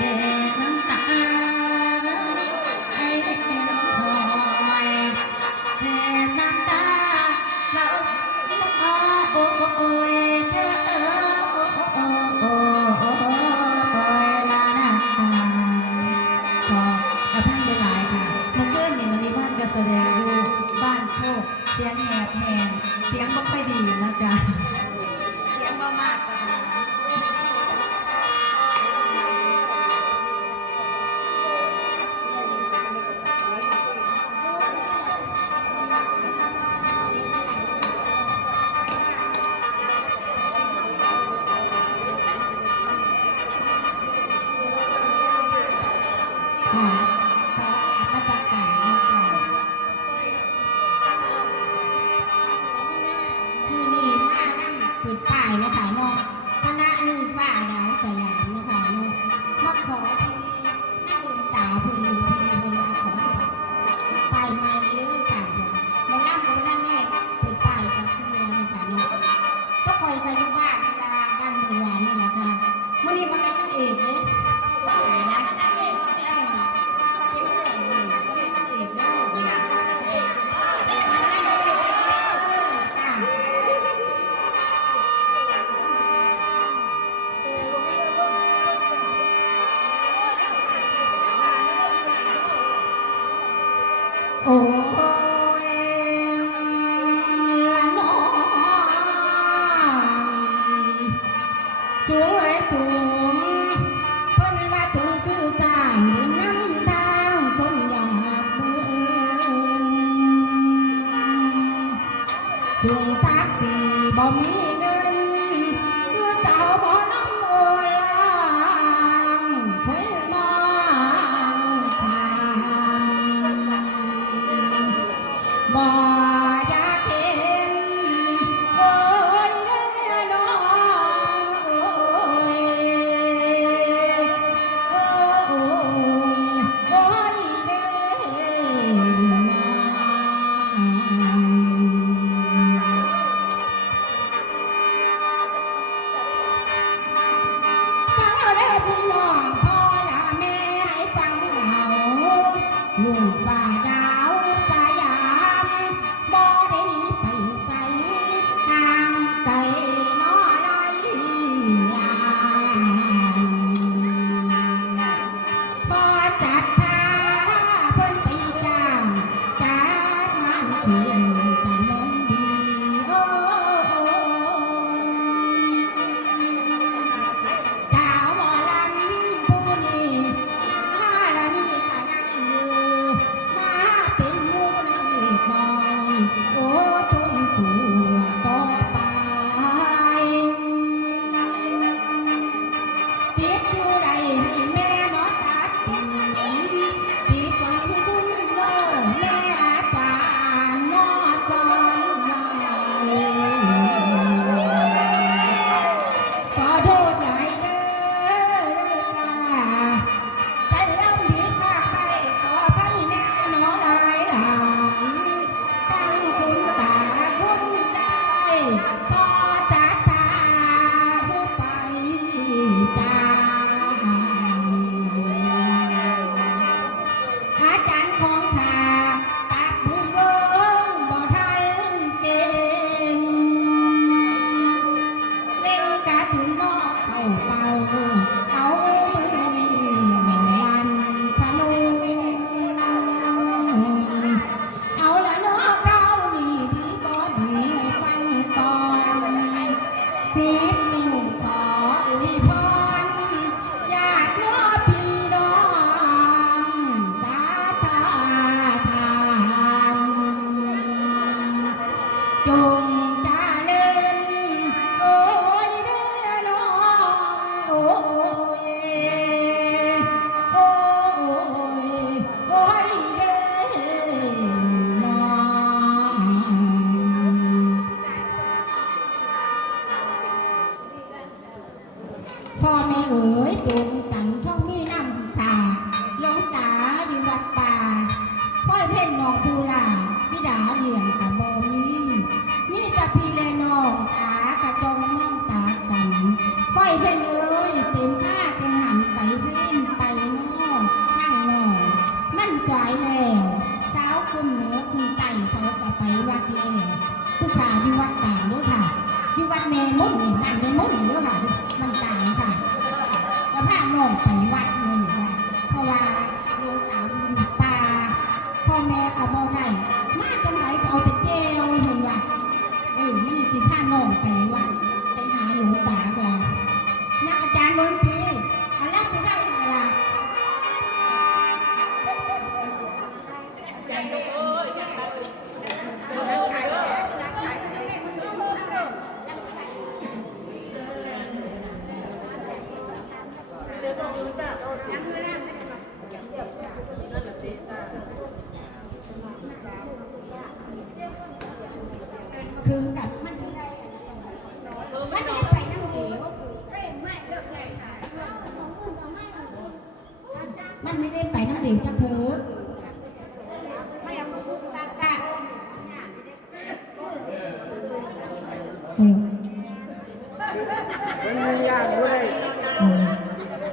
Yeah. 哦。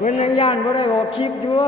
เพิ่นยังย่านบ่ได้ออกคลิปอยู่